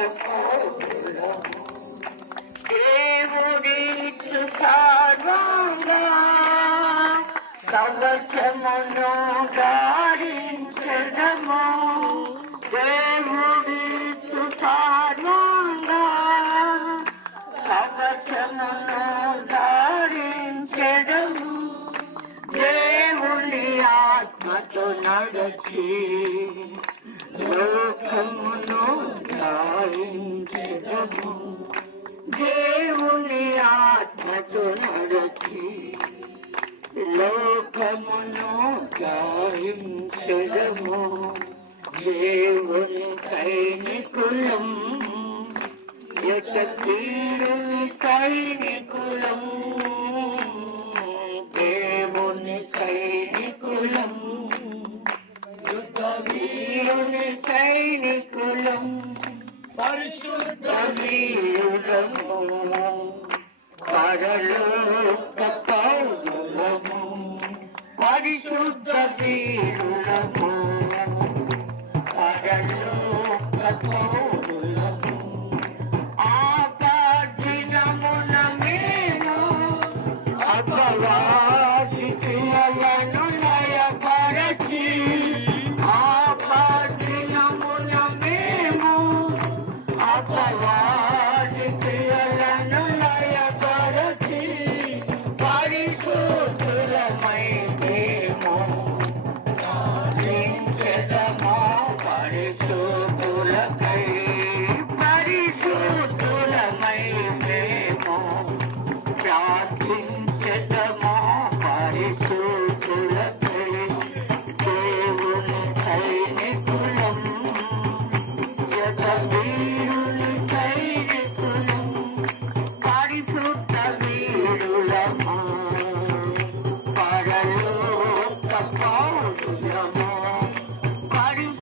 పరలోక పౌరులము కవచమును ధారించడము దేవుడి సర్వంగా కవచమును ధారించడము దేవుని ఆత్మతో నడచి లోకమును ధారించడము దేవుని ఆత్మతో నడచి లోకమును ధారించడము దేవుని సైనికులం ఎట తీరుని సైనికులం పరిశుద్ధ పరలోక పౌరులము పరిశుద్ధ వీరులము పరలోక పౌరులము ఆ దినమున మేము అపవా प्यार